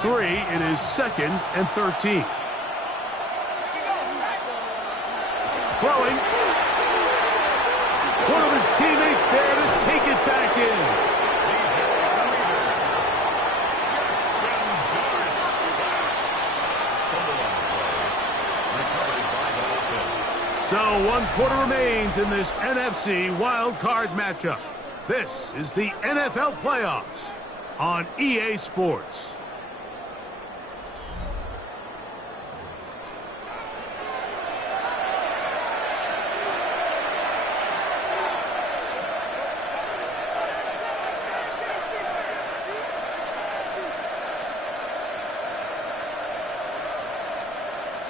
3, it is 2nd and 13. Throwing. One of his teammates there to take it back in. So 1 quarter remains in this NFC wild card matchup. This is the NFL playoffs on EA Sports.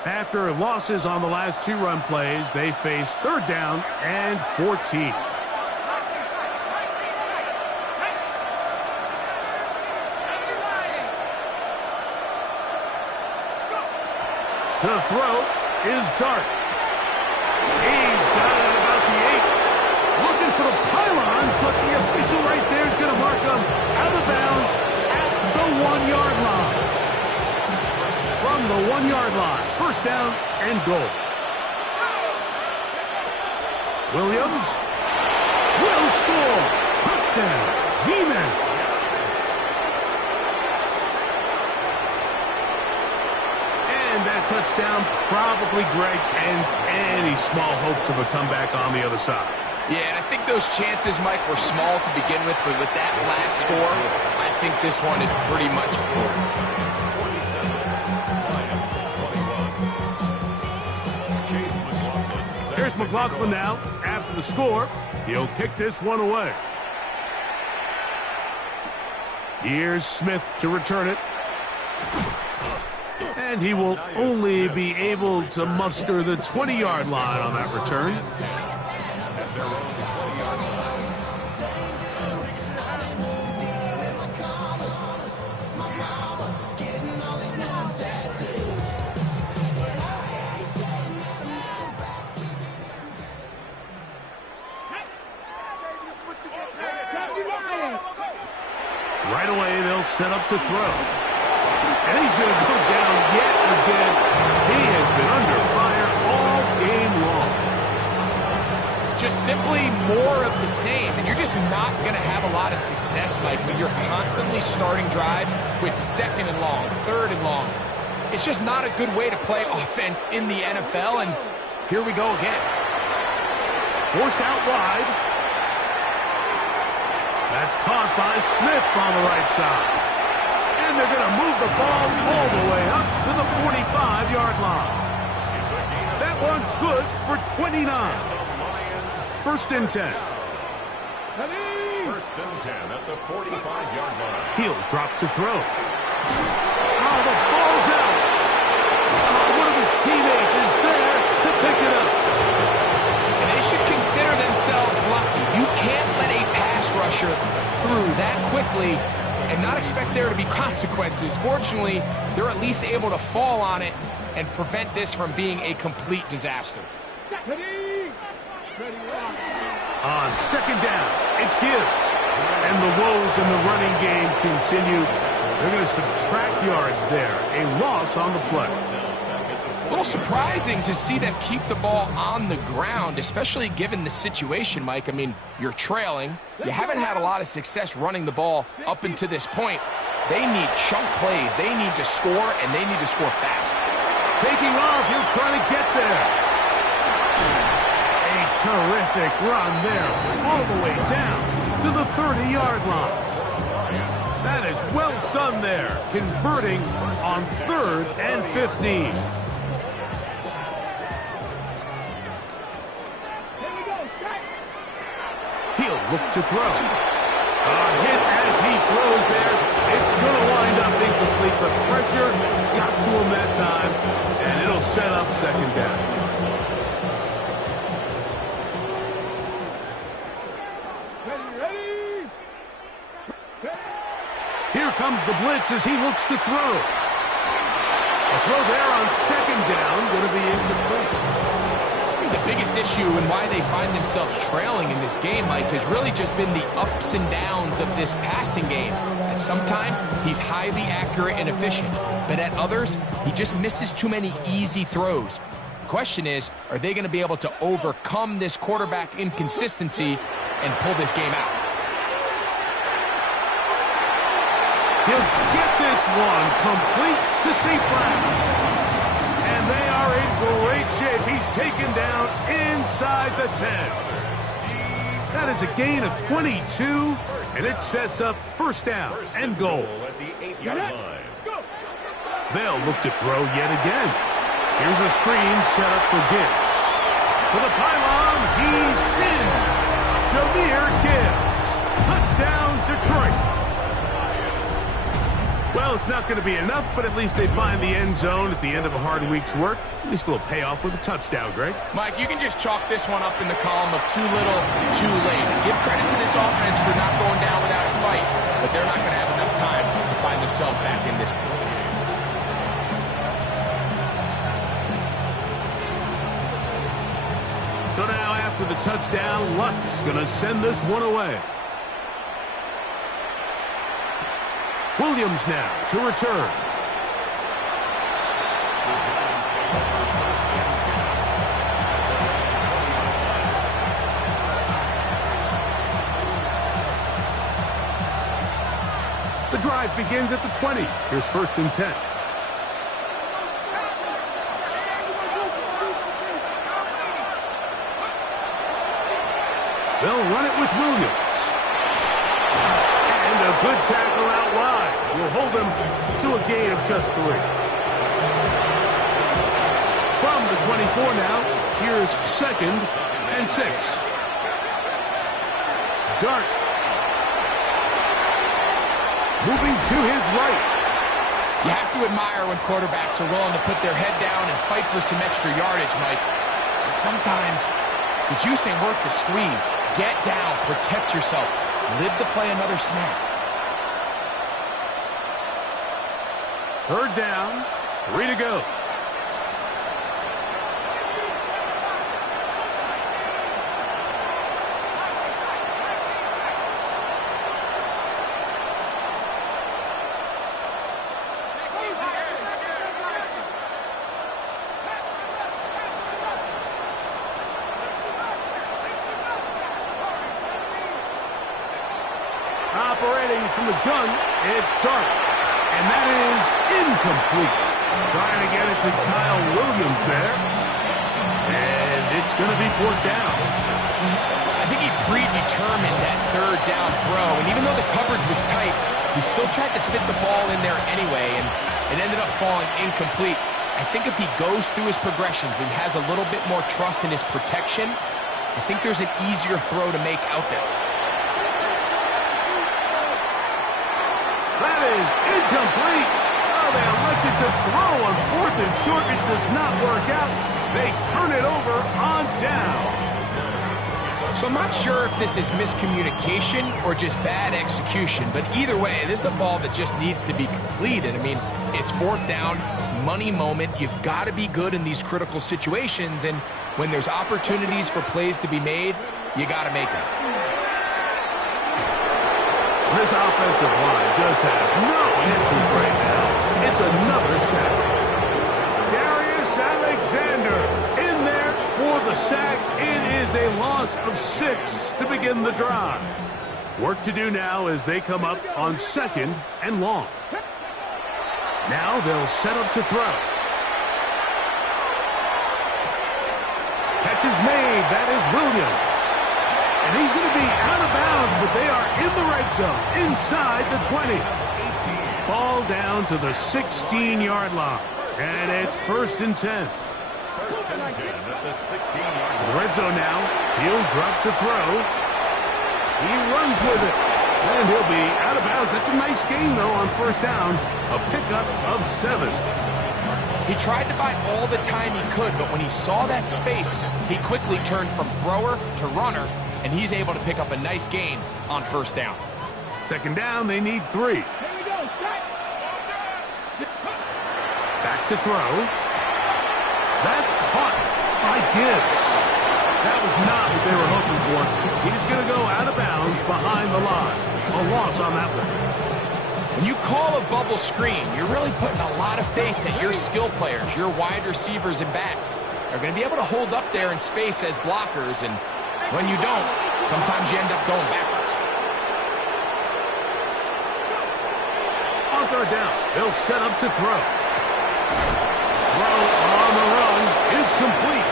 After losses on the last 2 run plays, they face 3rd down and 14. To throw is Dart. He's got it at about the 8. Looking for the pylon, but the official right there is going to mark him out of bounds at the 1-yard line. From the 1-yard line, 1st down and goal. Williams will score. Touchdown, G-Man. And that touchdown probably, Greg, ends any small hopes of a comeback on the other side. Yeah, and I think those chances, Mike, were small to begin with, but with that last score, I think this one is pretty much over. Here's McLaughlin now. After the score, he'll kick this one away. Here's Smith to return it. And he will only be able to muster the 20-yard line on that return. Right away, they'll set up to throw. And he's going to go down yet again. He has been under fire all game long. Just simply more of the same. And you're just not going to have a lot of success, Mike, when you're constantly starting drives with 2nd and long, 3rd and long. It's just not a good way to play offense in the NFL. And here we go again. Forced out wide. That's caught by Smith on the right side. And they're going to move the ball all the way up to the 45-yard line. That one's good for 29. 1st and 10. 1st and 10 at the 45-yard line. He'll drop to throw. Oh, the ball's out. Oh, one of his teammates is there to pick it up. And they should consider themselves lucky. You can't let a pass rusher through that quickly and not expect there to be consequences. Fortunately, they're at least able to fall on it and prevent this from being a complete disaster. On 2nd down, it's Gibbs. And the woes in the running game continue. They're going to subtract yards there. A loss on the play. A little surprising to see them keep the ball on the ground, especially given the situation, Mike. I mean, you're trailing. You haven't had a lot of success running the ball up until this point. They need chunk plays. They need to score, and they need to score fast. Taking off, he'll try to get there. A terrific run there, all the way down to the 30-yard line. That is well done there, converting on 3rd and 15. He'll look to throw. A hit as he throws there. It's going to wind up incomplete. The pressure got to him that time, and it'll set up 2nd down. Here comes the blitz as he looks to throw. A throw there on 2nd down, going to be incomplete. think the biggest issue and why they find themselves trailing in this game, Mike, has really just been the ups and downs of this passing game. And sometimes he's highly accurate and efficient, but at others, he just misses too many easy throws. The question is, are they going to be able to overcome this quarterback inconsistency and pull this game out? He'll get this one complete to St. Brown. And they are in great shape. He's taken down inside the 10. That is a gain of 22, and it sets up first down and goal. At the 8-yard line. They'll look to throw yet again. Here's a screen set up for Gibbs. To the pylon, he's in. Jahmyr Gibbs. Touchdown, Detroit. Well, it's not going to be enough, but at least they find the end zone at the end of a hard week's work. At least a little payoff with a touchdown, Greg. Mike, you can just chalk this one up in the column of too little, too late. Give credit to this offense for not going down without a fight, but they're not going to have enough time to find themselves back in this. So now after the touchdown, Luck's going to send this one away. Williams now to return. The drive begins at the 20. Here's first and 10. They'll run it with Williams. And a good tackle out wide will hold them to a gain of just 3. From the 24 now, here's second and 6. Dart. Moving to his right. You have to admire when quarterbacks are willing to put their head down and fight for some extra yardage, Mike. But sometimes the juice ain't worth the squeeze. Get down, protect yourself, live to play another snap. Third down, 3 to go. Operating from the gun, it's Dart. And that is incomplete. Trying to get it to Kyle Williams there. And it's going to be fourth down. I think he predetermined that third down throw. And even though the coverage was tight, he still tried to fit the ball in there anyway. And it ended up falling incomplete. I think if he goes through his progressions and has a little bit more trust in his protection, I think there's an easier throw to make out there. That is incomplete. Oh, they elected to throw on fourth and short. It does not work out. They turn it over on down. So I'm not sure if this is miscommunication or just bad execution, but either way, this is a ball that just needs to be completed. I mean, it's fourth down, money moment. You've got to be good in these critical situations, and when there's opportunities for plays to be made, you got to make them. This offensive line just has no answers right now. It's another sack. Darius Alexander in there for the sack. It is a loss of 6 to begin the drive. Work to do now as they come up on second and long. Now they'll set up to throw. Catch is made. That is Williams. And he's going to be out of bounds, but they are in the right zone, inside the 20. Ball down to the 16-yard line. And it's first and 10. First and 10 at the 16-yard line. The red zone now. He'll drop to throw. He runs with it. And he'll be out of bounds. That's a nice gain, though, on first down. A pickup of 7. He tried to buy all the time he could, but when he saw that space, he quickly turned from thrower to runner, and he's able to pick up a nice gain on first down. Second down, they need 3. Back to throw. That's caught by Gibbs. That was not what they were hoping for. He's going to go out of bounds behind the line. A loss on that one. When you call a bubble screen, you're really putting a lot of faith that your skill players, your wide receivers and backs, are going to be able to hold up there in space as blockers, and when you don't, sometimes you end up going backwards. On third down, they'll set up to throw. Throw on the run is complete.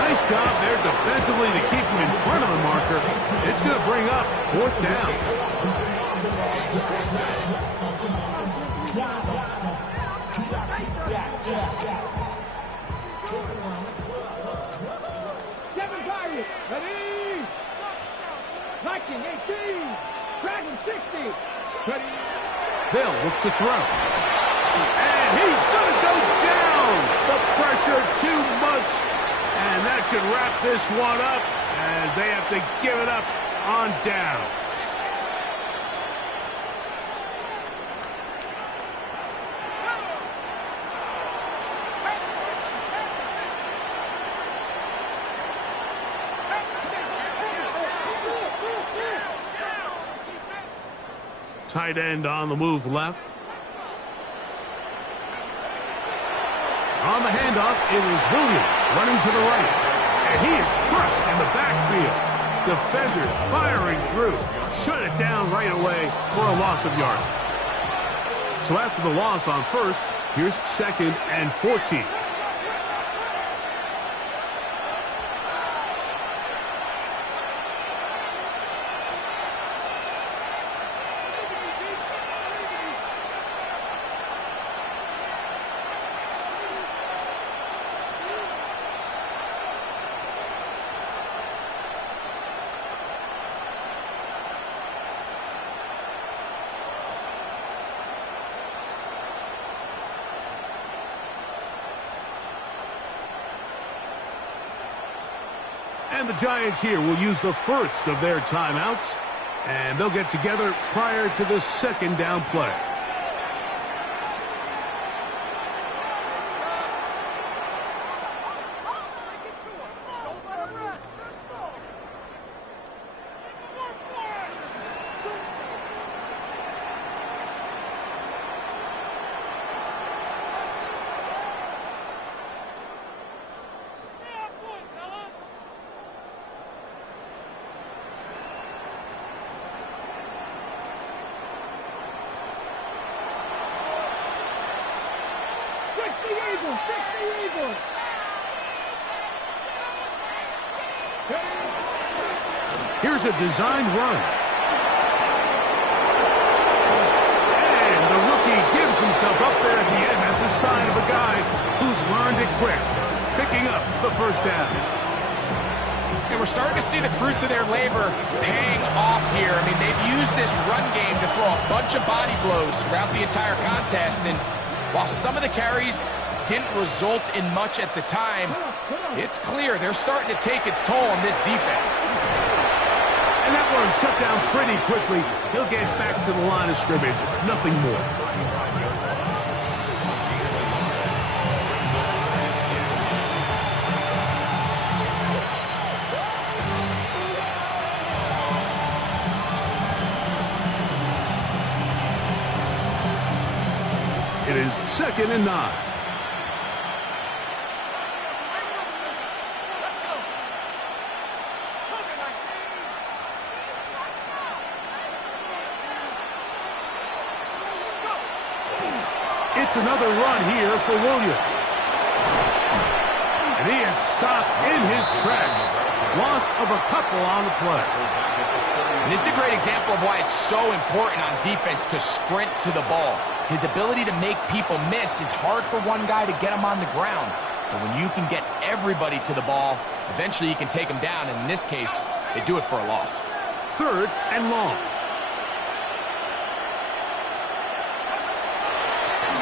Nice job there defensively to keep him in front of the marker. It's going to bring up fourth down. Ready? Viking 18. Dragon 60. Ready? They'll look to throw. And he's going to go down. The pressure too much. And that should wrap this one up as they have to give it up on downs. Tight end on the move left. On the handoff, it is Williams running to the right. And he is crushed in the backfield. Defenders firing through. Shut it down right away for a loss of yardage. So after the loss on first, here's 2nd and 14. And the Giants here will use the first of their timeouts, and they'll get together prior to the 2nd down play. Here's a designed run. And the rookie gives himself up there at the end. That's a sign of a guy who's learned it quick, picking up the first down. And we're starting to see the fruits of their labor paying off here. I mean, they've used this run game to throw a bunch of body blows throughout the entire contest. And while some of the carries didn't result in much at the time, it's clear they're starting to take its toll on this defense. And that one shut down pretty quickly. He'll get back to the line of scrimmage. Nothing more. It is 2nd and 9. It's another run here for Williams. And he is stopped in his tracks. Loss of a couple on the play. And this is a great example of why it's so important on defense to sprint to the ball. His ability to make people miss is hard for one guy to get him on the ground. But when you can get everybody to the ball, eventually you can take them down. And in this case, they do it for a loss. 3rd and long.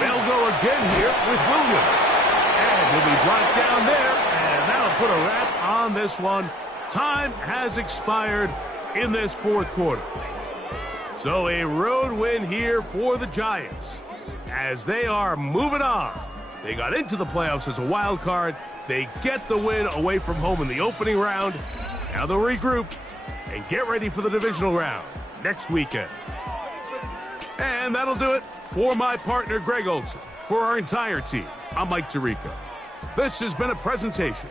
They'll go again here with Williams. And he'll be brought down there, and that'll put a wrap on this one. Time has expired in this 4th quarter. So a road win here for the Giants as they are moving on. They got into the playoffs as a wild card, They get the win away from home in the opening round. Now they'll regroup and get ready for the divisional round next weekend. And that'll do it for my partner, Greg Olson. For our entire team, I'm Mike Tirico. This has been a presentation